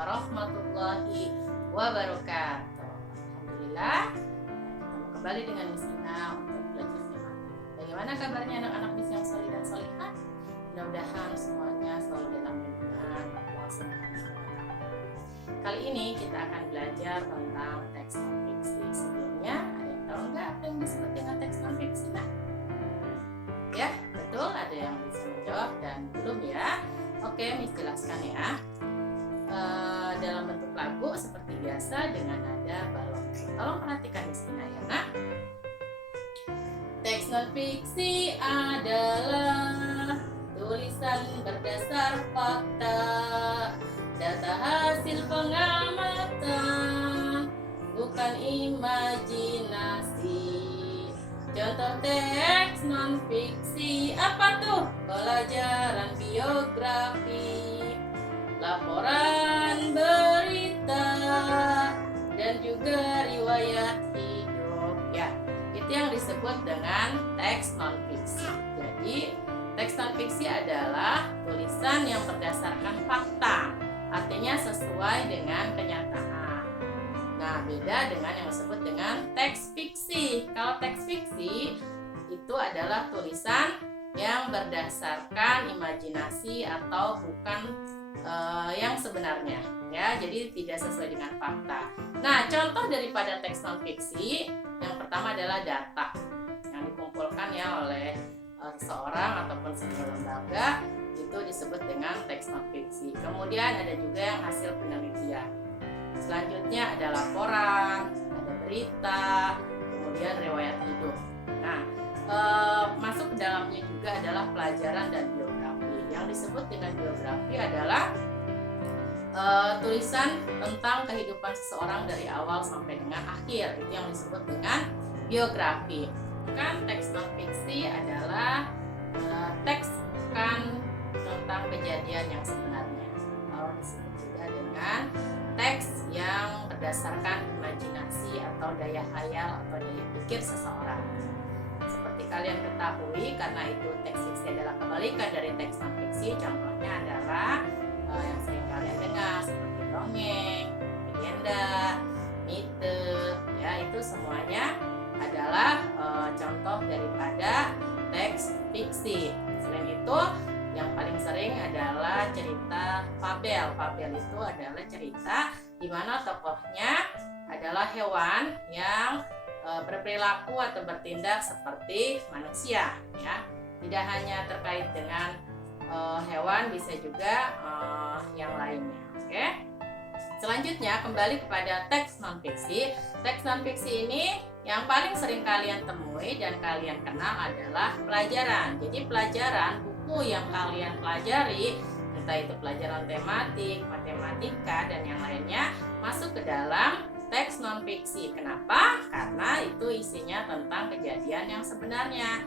warahmatullahi wabarakatuh. Alhamdulillah, ketemu kembali dengan Miss Ina untuk belajar matematika. Bagaimana kabarnya anak-anak Miss yang solih dan solihah? Mudah-mudahan semuanya selalu dalam lindungan Allah Subhanahu wa Ta'ala. Kali ini kita akan belajar tentang teks non fiksi. Sebelumnya, ada yang tahu nggak apa yang disebut dengan teks non fiksi? Nah, ya, betul, ada yang bisa menjawab dan belum ya. Oke, Miss jelaskan ya. Dalam bentuk lagu seperti biasa dengan nada balon. Tolong perhatikan Miss Ina ya, nak. Teks non fiksi adalah tulisan berdasar fakta, data hasil pengamatan, bukan imajinasi. Contoh teks non fiksi apa tuh? Pelajaran biografi, laporan berita, dan juga riwayat hidup. Ya, itu yang disebut dengan teks non fiksi. Jadi teks non fiksi adalah tulisan yang berdasarkan fakta, artinya sesuai dengan kenyataan. Nah, beda dengan yang disebut dengan teks fiksi. Kalau teks fiksi itu adalah tulisan yang berdasarkan imajinasi atau bukan yang sebenarnya, ya. Jadi tidak sesuai dengan fakta. Nah, contoh daripada teks non fiksi yang pertama adalah data yang dikumpulkan ya oleh seseorang ataupun sebuah lembaga, itu disebut dengan teks non fiksi. Kemudian ada juga yang hasil penelitian. Selanjutnya ada laporan, ada berita, kemudian riwayat hidup. Nah, masuk ke dalamnya juga adalah pelajaran dan biografi. Yang disebut dengan biografi adalah tulisan tentang kehidupan seseorang dari awal sampai dengan akhir. Itu yang disebut dengan biografi. Kan teks non fiksi adalah teks bukan tentang kejadian yang sebenarnya. Kalau disebut juga dengan teks yang berdasarkan imajinasi atau daya hayal atau daya pikir seseorang. Seperti kalian ketahui, karena itu teks fiksi adalah kebalikan dari teks non fiksi. Contohnya adalah yang sering kalian dengar seperti dongeng, legenda, mite, ya, itu semuanya adalah contoh daripada teks fiksi. Selain itu, yang paling sering adalah cerita fabel. Fabel itu adalah cerita di mana tokohnya adalah hewan yang berperilaku atau bertindak seperti manusia, ya. Tidak hanya terkait dengan hewan, bisa juga yang lainnya. Oke. Selanjutnya kembali kepada teks non fiksi. Teks non fiksi ini yang paling sering kalian temui dan kalian kenal adalah pelajaran. Jadi pelajaran, buku yang kalian pelajari, entah itu pelajaran tematik, matematika, dan yang lainnya, masuk ke dalam teks non fiksi. Kenapa? Karena itu isinya tentang kejadian yang sebenarnya,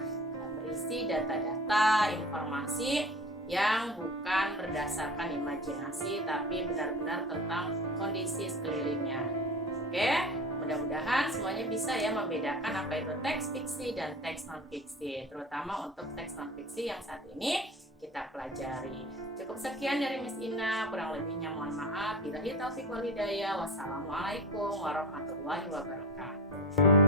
berisi data-data, informasi yang bukan berdasarkan imajinasi, tapi benar-benar tentang kondisi sekelilingnya. Oke, mudah-mudahan semuanya bisa ya membedakan apa itu teks fiksi dan teks non fiksi, terutama untuk teks non fiksi yang saat ini kita pelajari. Cukup sekian dari Miss Ina, kurang lebihnya mohon maaf. Billahi taufiq wal hidayah. Wassalamualaikum warahmatullahi wabarakatuh.